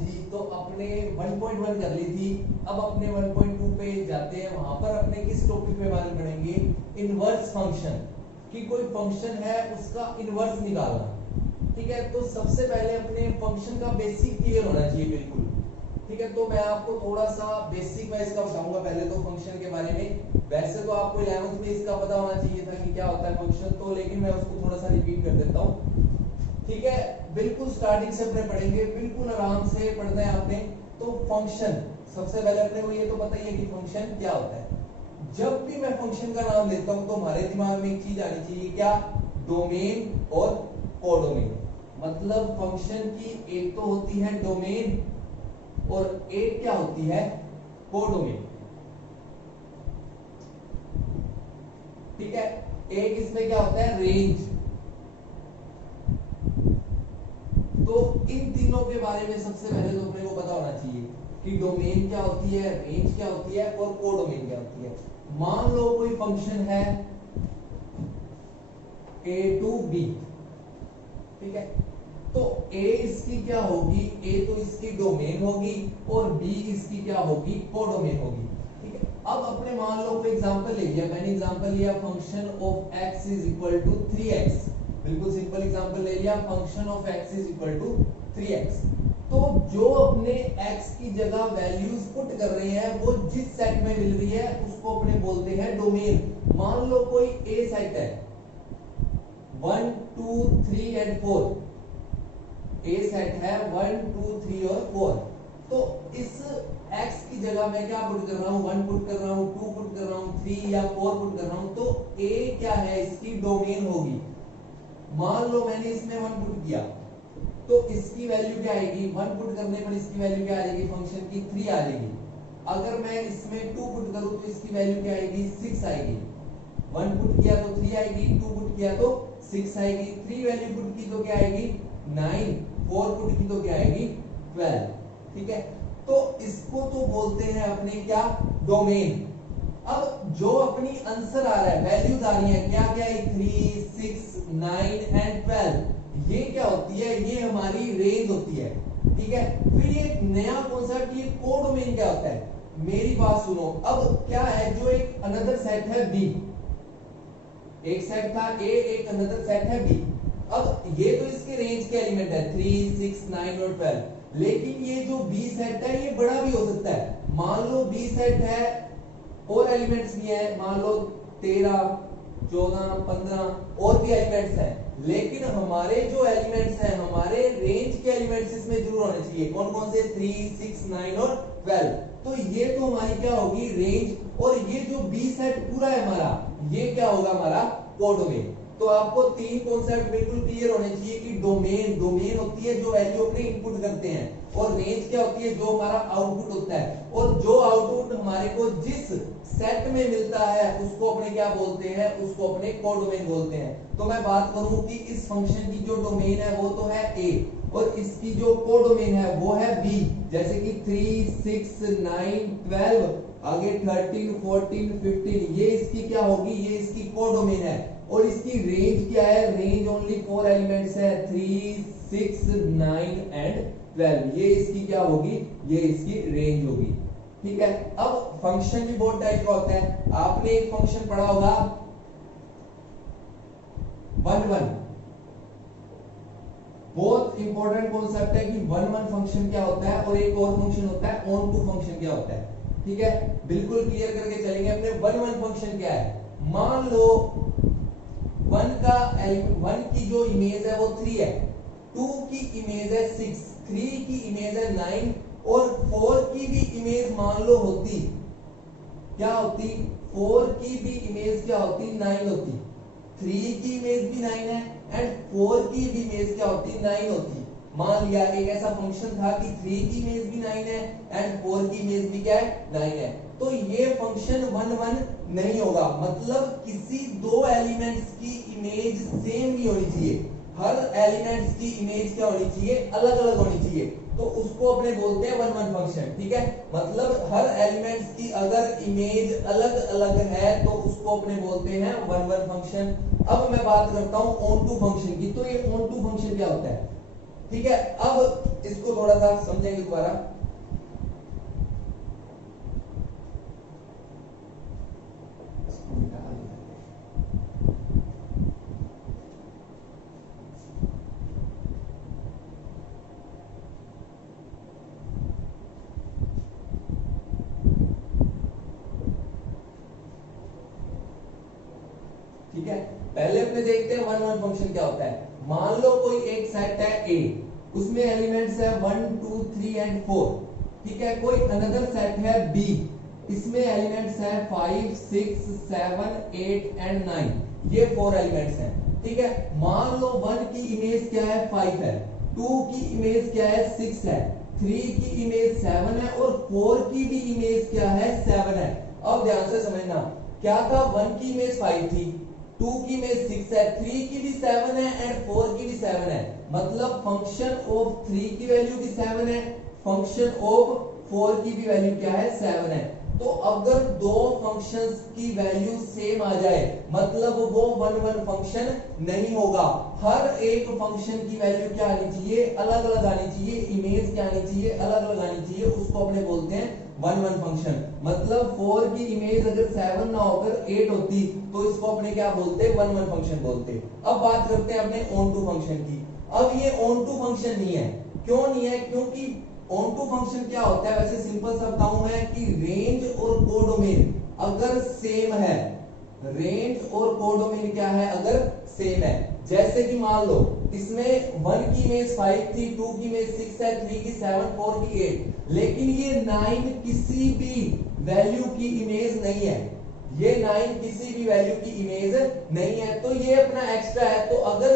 जी, तो अपने 1.1 कर ली थी। अब अपने 1.2 पे जाते हैं। वहां पर अपने किस टॉपिक पे बात करेंगे? इनवर्स फंक्शन, कि कोई फंक्शन है उसका इनवर्स निकालना। ठीक है, तो सबसे पहले अपने फंक्शन का बेसिक क्लियर होना चाहिए बिल्कुल। ठीक है, तो मैं आपको थोड़ा सा बेसिक में इसका बताऊंगा पहले तो फंक्शन के बारे में। वैसे तो आपको 11th में इसका पता होना चाहिए था कि क्या होता है फंक्शन, तो लेकिन मैं उसको थोड़ा सा रिपीट कर देता हूँ। ठीक है, बिल्कुल स्टार्टिंग से अपने पढ़ेंगे, बिल्कुल आराम से पढ़ना है आपने। तो फंक्शन सबसे पहले अपने को ये तो पता ही है कि फंक्शन क्या होता है। जब भी मैं फंक्शन का नाम लेता हूं तो हमारे दिमाग में एक चीज आनी चाहिए, क्या? डोमेन और कोडोमेन। मतलब फंक्शन की एक तो होती है डोमेन और एक क्या होती है? कोडोमेन। ठीक है, एक इसमें क्या होता है? रेंज। तो इन तीनों के बारे में सबसे पहले तो अपने को पता होना चाहिए कि डोमेन क्या होती है, रेंज क्या होती है और कोडोमेन क्या होती है। मान लो कोई फंक्शन है a to b। ठीक है, तो a इसकी क्या होगी? a तो इसकी डोमेन होगी और b इसकी क्या होगी? कोडोमेन होगी। ठीक है, अब अपने मान लो कोई एग्जांपल ले लिया, मैंने एग्जांपल लिया function of x is equal to 3x। बिल्कुल सिंपल एग्जांपल ले लिया, function of x is equal to 3x। तो जो अपने x की जगह वैल्यूज पुट कर रहे हैं वो जिस सेट में मिल रही है उसको अपने बोलते हैं डोमेन। मान लो कोई a सेट है 1 2 3 एंड 4। a सेट है 1 2 3 और 4। तो इस x की जगह मैं क्या पुट कर रहा हूं? 1 पुट कर रहा हूं, 2 पुट कर रहा हूं, 3 या 4 पुट कर रहा हूं। तो a क्या है? इसकी डोमेन होगी। मान लो मैंने इसमें 1 पुट किया तो इसकी वैल्यू क्या आएगी? 1 पुट करने पर इसकी वैल्यू क्या आ जाएगी? फंक्शन की 3 आ जाएगी। अगर मैं इसमें 2 पुट करूं तो इसकी वैल्यू क्या आएगी? 6 आएगी। 1 पुट किया तो 3 आएगी, 2 पुट किया तो 6 आएगी, 3 वैल्यू पुट की तो क्या आएगी? 9, 4 पुट की तो क्या आएगी? 12। ठीक है, तो इसको तो बोलते हैं अपने क्या? डोमेन। अब जो अपनी आंसर आ रहा है, वैल्यूज आ रही है, क्या क्या है? 3 6 9 एंड 12। ये क्या होती है? ये हमारी रेंज होती है। ठीक है, फिर ये एक नया कॉन्सेप्ट, ये कोडोमेन क्या होता है? मेरी बात सुनो। अब क्या है? जो एक अनदर सेट है b, एक सेट था a, एक अनदर सेट है b। अब ये तो इसके रेंज के एलिमेंट है 3 6 9 और 12। लेकिन ये जो b सेट है ये बड़ा भी हो सकता है। मान लो b सेट है और एलिमेंट्स भी है, मान लो 13 14 15 और भी एलिमेंट्स हैं। लेकिन हमारे जो एलिमेंट्स हैं, हमारे रेंज के एलिमेंट्स इसमें जरूर होने चाहिए। कौन कौन से? 3 6 9 और 12। तो ये तो हमारी क्या होगी? रेंज। और ये जो बी सेट पूरा है हमारा, ये क्या होगा? हमारा कोडोमेन। तो आपको तीन कॉन्सेप्ट बिल्कुल क्लियर होने चाहिए कि डोमेन होती है जो वैल्यू अपने इनपुट करते हैं, और रेंज क्या होती है? जो हमारा आउटपुट होता है। और जो आउटपुट हमारे को जिस सेट में मिलता है उसको अपने क्या बोलते हैं? उसको अपने कोडोमेन बोलते हैं। तो मैं बात करूं कि इस फंक्शन की जो डोमेन है वो तो है a, और इसकी जो कोडोमेन है वो है b। जैसे कि 3 6 9 12, आगे 13 14 15, ये इसकी क्या होगी? ये इसकी कोडोमेन है। और इसकी रेंज क्या है? रेंज ओनली 4 एलिमेंट्स है, 3 6 9 एंड 12। ये इसकी क्या होगी? ये इसकी रेंज होगी। ठीक है, अब फंक्शन भी बहुत टाइप का होता है। आपने एक फंक्शन पढ़ा होगा 1 1। बहुत इंपॉर्टेंट कॉन्सेप्ट है कि 1 1 फंक्शन क्या होता है और एक और फंक्शन होता है ऑन टू फंक्शन क्या होता है। ठीक है, बिल्कुल क्लियर करके चलेंगे। अपने 1 1 फंक्शन क्या है? मान लो 1 की जो इमेज है वो 3 है, 2 की इमेज है 6, 3 की इमेज है 9 और 4 की भी इमेज मान लो होती, क्या होती? 4 की भी इमेज क्या होती? 9 होती। 3 की इमेज भी 9 है एंड 4 की भी इमेज क्या होती? 9 होती। मान लिया एक ऐसा फंक्शन था कि 3 की इमेज भी 9 है एंड 4 की इमेज भी क्या है? 9 है। तो ये फंक्शन 1 1 नहीं होगा। मतलब किसी दो एलिमेंट्स की इमेज सेम नहीं होनी चाहिए, हर एलिमेंट्स की इमेज क्या होनी चाहिए? अलग अलग होनी चाहिए। तो उसको अपने बोलते हैं 1 1 फंक्शन। ठीक है, मतलब हर एलिमेंट्स की अगर इमेज अलग अलग है तो उसको अपने बोलते हैं 1 1 फंक्शन। अब मैं बात करता हूं ऑन टू फंक्शन की। तो ये ऑन टू फंक्शन क्या होता है? ठीक है, अब इसको थोड़ा सा समझेंगे दोबारा। ठीक है, पहले अपने देखते हैं वन वन फंक्शन क्या होता है। मान लो कोई एक सेट है ए, उसमें एलिमेंट्स है 1 2 3 एंड 4। ठीक है, कोई अनदर सेट है बी, इसमें एलिमेंट्स है 5 6 7 8 एंड 9। ये 4 एलिमेंट्स हैं। ठीक है, मान लो 1 की इमेज क्या है 5 है, 2 की इमेज क्या है 6 है, 3 की इमेज 7 है और 4 की भी इमेज क्या है 7 है। अब ध्यान से समझना, क्या था 1 की इमेज 5 थी, 2 की इमेज 6 है, 3 की भी 7 है एंड 4 की भी 7 है। मतलब फंक्शन ऑफ 3 की वैल्यू भी 7 है, फंक्शन ऑफ 4 की भी वैल्यू क्या है 7 है। तो अगर दो फंक्शंस की वैल्यू सेम आ जाए मतलब वो वन वन फंक्शन नहीं होगा। हर एक फंक्शन की वैल्यू क्या आनी चाहिए, अलग अलग आनी चाहिए, इमेज क्या आनी चाहिए, अलग अलग आनी चाहिए, उसको अपने बोलते हैं वन वन फंक्शन। मतलब 4 की इमेज अगर 7 ना होकर 8 होती तो इसको अपने क्या बोलते, वन वन फंक्शन बोलते। अब बात करते हैं अपने ऑन टू फंक्शन की। अब ये ऑन टू फंक्शन नहीं है, क्यों नहीं है, क्योंकि ऑन टू फंक्शन क्या होता है, वैसे सिंपल सा बताऊं मैं कि रेंज और कोडोमेन अगर सेम है, रेंज और कोडोमेन क्या है अगर सेम है। जैसे कि मान लो इसमें 1 की इमेज 5 थी, 2 की इमेज 6 है, 3 की 7, 4 की 8, लेकिन ये 9 किसी भी वैल्यू की इमेज नहीं है, ये 9 किसी भी वैल्यू की इमेज नहीं है, तो ये अपना एक्स्ट्रा है। तो अगर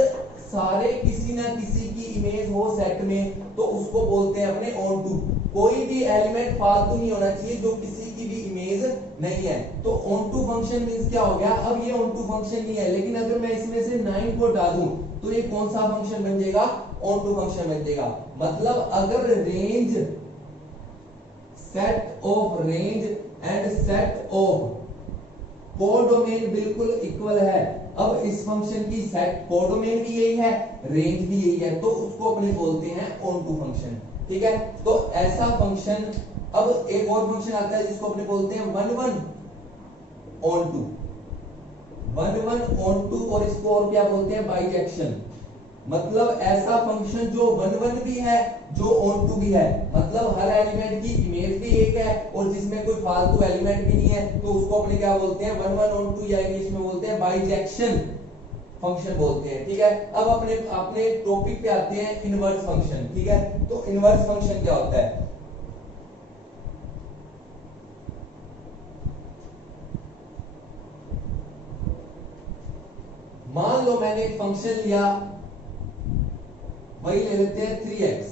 सारे किसी ना किसी की इमेज हो सेट में तो उसको बोलते हैं अपने ऑन टू। कोई भी एलिमेंट फालतू नहीं होना चाहिए जो किसी की भी इमेज नहीं है। तो ऑन टू फंक्शन मींस क्या हो गया, अब ये ऑन टू फंक्शन नहीं है, लेकिन अगर मैं इसमें से 9 को डालूं तो ये कौन सा फंक्शन बन जाएगा, ऑन टू फंक्शन बन जाएगा। मतलब अगर range, set of range and set of codomain बिल्कुल इक्वल है। अब इस फंक्शन की सेट कोडोमेन भी यही है, रेंज भी यही है, तो उसको अपने बोलते हैं ऑन टू फंक्शन। ठीक है, तो ऐसा फंक्शन। अब एक और फंक्शन आता है जिसको अपने बोलते हैं one one onto, one one onto, और इसको और क्या बोलते हैं, बाइजेक्शन। मतलब ऐसा फंक्शन जो वन वन भी है जो ऑन टू भी है, मतलब हर एलिमेंट की इमेज भी एक है और जिसमें कोई फालतू एलिमेंट भी नहीं है, तो उसको अपने क्या बोलते हैं, वन वन ऑन टू, या इंग्लिश में बोलते हैं बाइजेक्शन फंक्शन बोलते हैं। ठीक है, अब अपने अपने टॉपिक पे आते हैं इनवर्स फंक्शन। ठीक है, तो इनवर्स फंक्शन क्या होता है। मान लो मैंने एक फंक्शन लिया, वही ले लेते हैं 3x।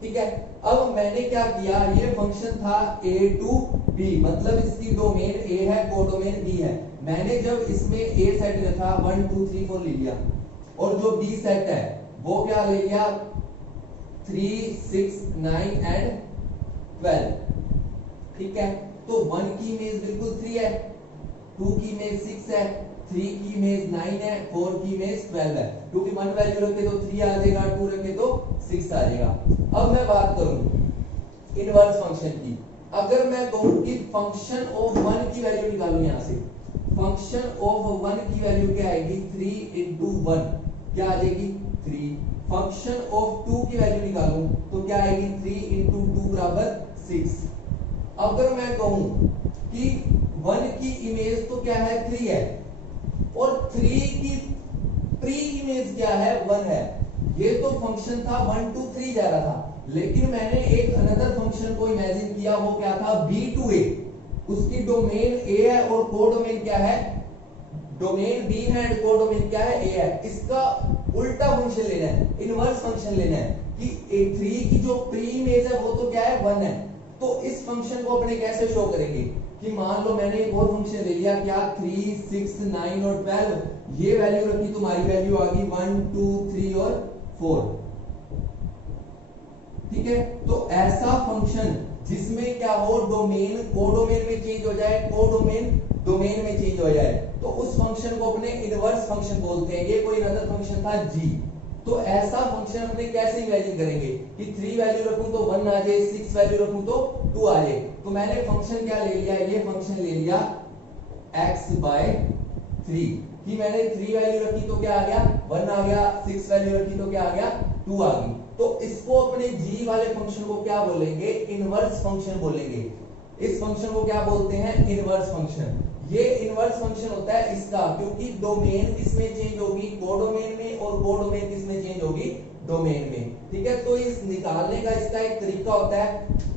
ठीक है, अब मैंने क्या किया, ये फंक्शन था a टू b, मतलब इसकी डोमेन a है, कोडोमेन b है। मैंने जब इसमें a सेट रखा 1 2 3 4 ले लिया, और जो b सेट है वो क्या ले लिया 3 6 9 एंड 12। ठीक है, तो 1 की इमेज बिल्कुल 3 है, 2 की इमेज 6 है, 3 की इमेज 9 है, 4 की इमेज 12 है। क्योंकि 1 वैल्यू रखे तो 3 आ जाएगा, 2 रखे तो 6 आ जाएगा। अब मैं बात करूं इनवर्स फंक्शन की। अगर मैं कहूं कि फंक्शन ऑफ 1 की वैल्यू निकालो, यहां से फंक्शन ऑफ 1 की वैल्यू क्या आएगी 3 into 1, क्या आ जाएगी 3। फंक्शन ऑफ 2 की वैल्यू निकालूं तो क्या आएगी 3 into 2 बराबर 6। अगर मैं कहूं कि 1 की इमेज तो क्या है 3 है और 3 की प्री इमेज क्या है 1 है, ये तो फंक्शन था 1 2 3 जा रहा था, लेकिन मैंने एक अनदर फंक्शन को इमेजिन किया, वो क्या था b to a, उसकी डोमेन a है और कोडोमेन क्या है, डोमेन b है एंड कोडोमेन क्या है a है। इसका उल्टा फंक्शन लेना है, इनवर्स फंक्शन लेना है कि a3 की जो प्री इमेज है वो तो क्या है 1 है। तो इस फंक्शन को अपने कैसे शो करेंगे कि मान लो मैंने एक और फंक्शन ले लिया, क्या 3 6 9 और 12, ये वैल्यू रखी, तुम्हारी वैल्यू आ गई 1 2 3 और 4। ठीक है, तो ऐसा फंक्शन जिसमें क्या हो डोमेन कोडोमेन में चेंज हो जाए, कोडोमेन डोमेन में चेंज हो जाए, तो उस फंक्शन को अपने इनवर्स फंक्शन बोलते हैं। ये कोई अनदर फंक्शन था g। तो ऐसा फंक्शन अपने कैसे इमेजिन करेंगे कि 3 वैल्यू रखूं तो 1 आ जाए, 6 वैल्यू रखूं तो 2 आ जाए। तो मैंने फंक्शन क्या ले लिया, ये फंक्शन ले लिया x/3 कि मैंने 3 वैल्यू रखी तो क्या आ गया 1 आ गया, 6 वैल्यू रखी तो क्या आ गया 2 आ गई। तो इसको अपने g वाले फंक्शन को क्या बोलेंगे, इनवर्स फंक्शन बोलेंगे। इस फंक्शन को क्या बोलते हैं, इनवर्स फंक्शन। ये इनवर्स फंक्शन होता है इसका, क्योंकि डोमेन किसमें चेंज होगी, कोडोमेन में, और कोडोमेन किसमें चेंज होगी, डोमेन में। ठीक है, तो इस निकालने का इसका एक तरीका होता है।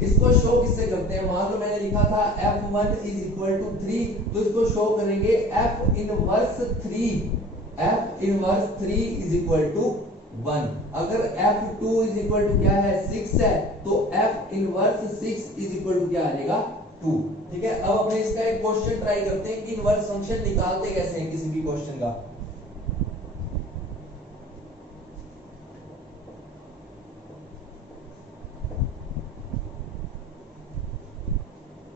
इसको शो किससे करते हैं, मान लो मैंने लिखा था f1 = 3, तो इसको शो करेंगे f इनवर्स 3 = 1। अगर f2 = क्या है 6 है, तो f इनवर्स 6 = क्या आ जाएगा 2। ठीक है, अब अपने इसका एक क्वेश्चन ट्राई करते हैं कि इनवर्स फंक्शन निकालते कैसे हैं किसी भी क्वेश्चन का।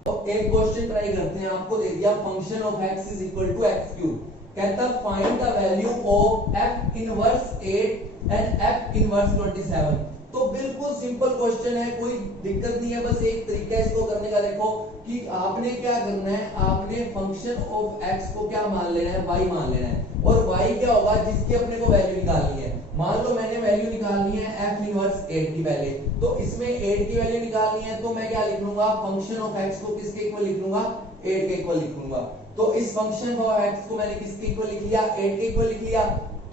तो एक क्वेश्चन ट्राई करते हैं, आपको दे दिया फंक्शन ऑफ x = x3, कहता find the value of f inverse 8 and f inverse 27। तो बिल्कुल सिंपल क्वेश्चन है, कोई दिक्कत नहीं है, बस एक तरीका है इसको करने का। देखो कि आपने क्या करना है, आपने फंक्शन ऑफ x को क्या मान लेना है, y मान लेना है, और y क्या होगा जिसकी अपने को वैल्यू निकालनी है। मान लो मैंने वैल्यू निकालनी है f इनवर्स 8 की पहले, तो इसमें 8 की वैल्यू निकालनी है, तो मैं क्या लिख लूंगा, फंक्शन ऑफ x को किसके इक्वल लिख लूंगा, 8 के इक्वल लिख लूंगा। तो इस फंक्शन ऑफ x को मैंने किसके इक्वल लिख लिया, 8 के इक्वल लिख लिया।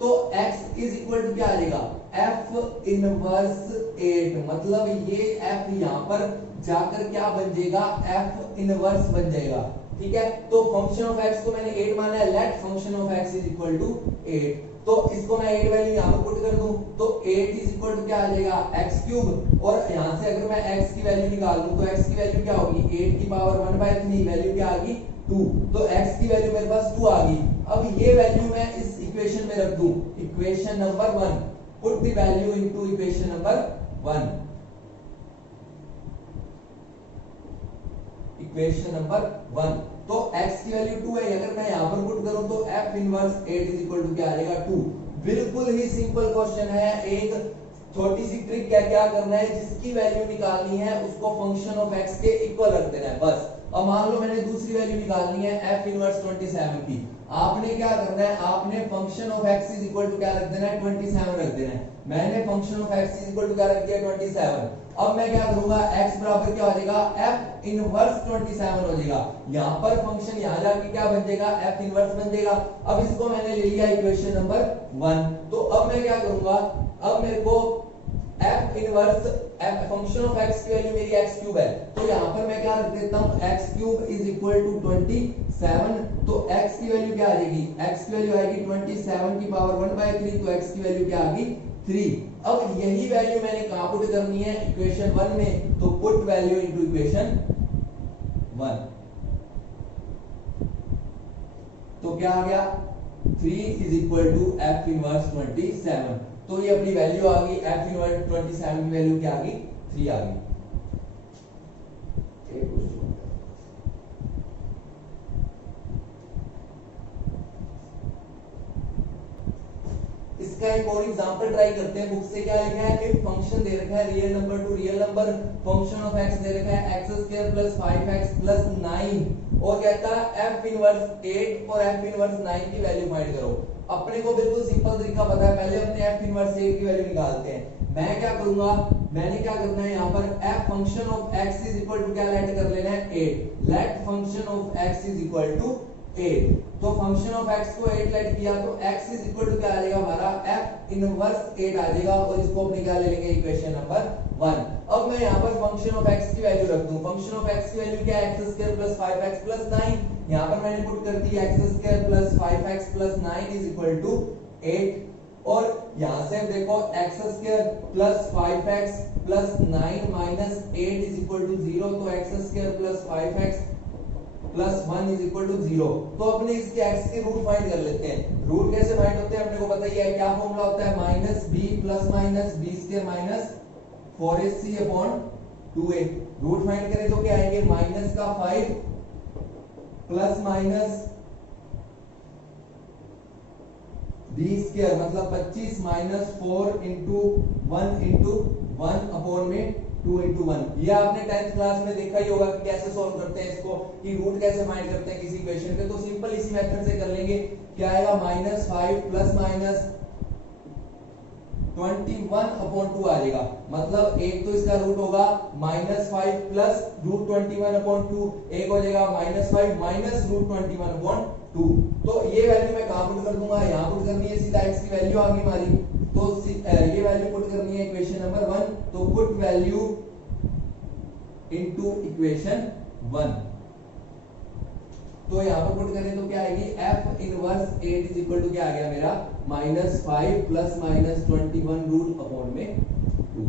तो x = क्या आ जाएगा, f इनवर्स 8, मतलब ये f यहां पर जाकर क्या बन जाएगा, f इनवर्स बन जाएगा। ठीक है, तो फंक्शन ऑफ x को मैंने 8 माना है, लेट फंक्शन ऑफ x = 8। तो इसको मैं 8 वैल्यू यहां पर पुट कर दूं, तो 8 = क्या आ जाएगा x3, और यहां से अगर मैं x की वैल्यू निकाल दूं तो x की वैल्यू क्या होगी, 8 की पावर 1/3, वैल्यू क्या आ गई 2। तो x की वैल्यू मेरे पास 2 आ गई। अब ये वैल्यू मैं इस इक्वेशन में रख दूं, equation number 1, put the value into equation number 1, equation number 1। तो x की वैल्यू 2 है, अगर मैं यहां पर पुट करूं तो f इनवर्स 8 = क्या आ जाएगा 2। बिल्कुल ही सिंपल क्वेश्चन है, एक छोटी सी ट्रिक क्या करना है, जिसकी वैल्यू निकालनी है उसको फंक्शन ऑफ x के इक्वल रख देना है बस। अब मान लो मैंने दूसरी वैल्यू निकालनी है f इनवर्स 27 की, आपने क्या करना है, आपने फंक्शन ऑफ x = क्या रख देना है, 27 रख देना है। मैंने फंक्शन ऑफ x = क्या रख दिया, 27। अब मैं क्या करूंगा, x बराबर क्या हो जाएगा, f इनवर्स 27 हो जाएगा। यहां पर फंक्शन यहां जाके क्या बन जाएगा, f इनवर्स बन जाएगा। अब इसको मैंने ले लिया इक्वेशन नंबर 1। तो अब मैं क्या करूंगा, अब मेरे को f inverse function of x की वैल्यू मेरी x3 है, तो यहां पर मैं क्या रख देता हूं, x3 = 27। तो x की वैल्यू क्या आ जाएगी, x की वैल्यू आएगी 27 की पावर 1/3, तो x की वैल्यू क्या आ गई 3। अब यही वैल्यू मैंने कहां पुट करनी है, इक्वेशन 1 में, तो पुट वैल्यू इनटू इक्वेशन 1। तो क्या आ गया, 3 = f इनवर्स 27। तो ये अपनी वैल्यू आ गई, f इनवर्स 27 की वैल्यू क्या आ गई, 3 आ गई। इसका एक और एग्जांपल ट्राई करते हैं, बुक से क्या लिखा है, एक फंक्शन दे रखा है real number two real number, function of x दे रखा है x² + 5x + 9, और कहता है f इनवर्स 8 और f इनवर्स 9 की वैल्यू फाइंड करो। अपने को बिल्कुल सिंपल तरीका पता है, पहले अपने f इनवर्स 8 की वैल्यू निकालते हैं। मैं क्या करूंगा, मैंने क्या करना है, यहाँ पर f फंक्शन ऑफ x = क्या लेट कर लेना है 8, लेट फंक्शन ऑफ x = 8। तो फंक्शन ऑफ x को 8 लेट किया, तो x क्या आ जाएगा हमारा, f इनवर्स 8 आ जाएगा, और इसको अपने क्या ले लेंगे, इक्वेशन नंबर 1। अब मैं यहाँ पर फंक्शन ऑफ x की वैल्यू रख दूं, फंक्शन ऑफ x की वैल्यू क्या है, x² + 5x + 9। यहाँ पर मैंने पुट कर दी x² + 5x + 9 = 8, और यहां से देखो x² + 5x + 9 - 8 = 0, तो x² + 5x + 1 = 0। तो अपने इसके x के रूट फाइंड कर लेते हैं। रूट कैसे फाइंड होते हैं अपने को पता ही है, क्या फॉर्मूला होता है, -b + -b² - 4ac/2a। Root find करें तो क्या आएंगे, -5 + बी स्क्वायर मतलब 25 माइनस 4 इंटू 1 अपॉन में 2 इंटू 1। ये आपने 10th क्लास में देखा ही होगा कि कैसे सॉल्व करते हैं इसको, कि रूट कैसे फाइंड करते हैं किसी इक्वेशन पे। तो सिंपल इसी मेथड से कर लेंगे। क्या आएगा -5 प्लस माइनस 21 अपॉन 2 आ जाएगा। मतलब एक तो इसका रूट होगा -5 प्लस √21 अपॉन 2, एक हो जाएगा -5 माइनस √21 अपॉन 2। तो ये वैल्यू मैं कहां पुट कर दूंगा, यहां पुट करनी है, सीधा x की वैल्यू आ गई हमारी। तो ये वैल्यू पुट करनी है इक्वेशन नंबर 1। तो पुट वैल्यू इनटू इक्वेशन 1। तो यहां पर पुट करें तो क्या आएगी, f inverse 8 is equal to क्या आ गया मेरा -5 प्लस माइनस 21 रूट अपॉन में 2।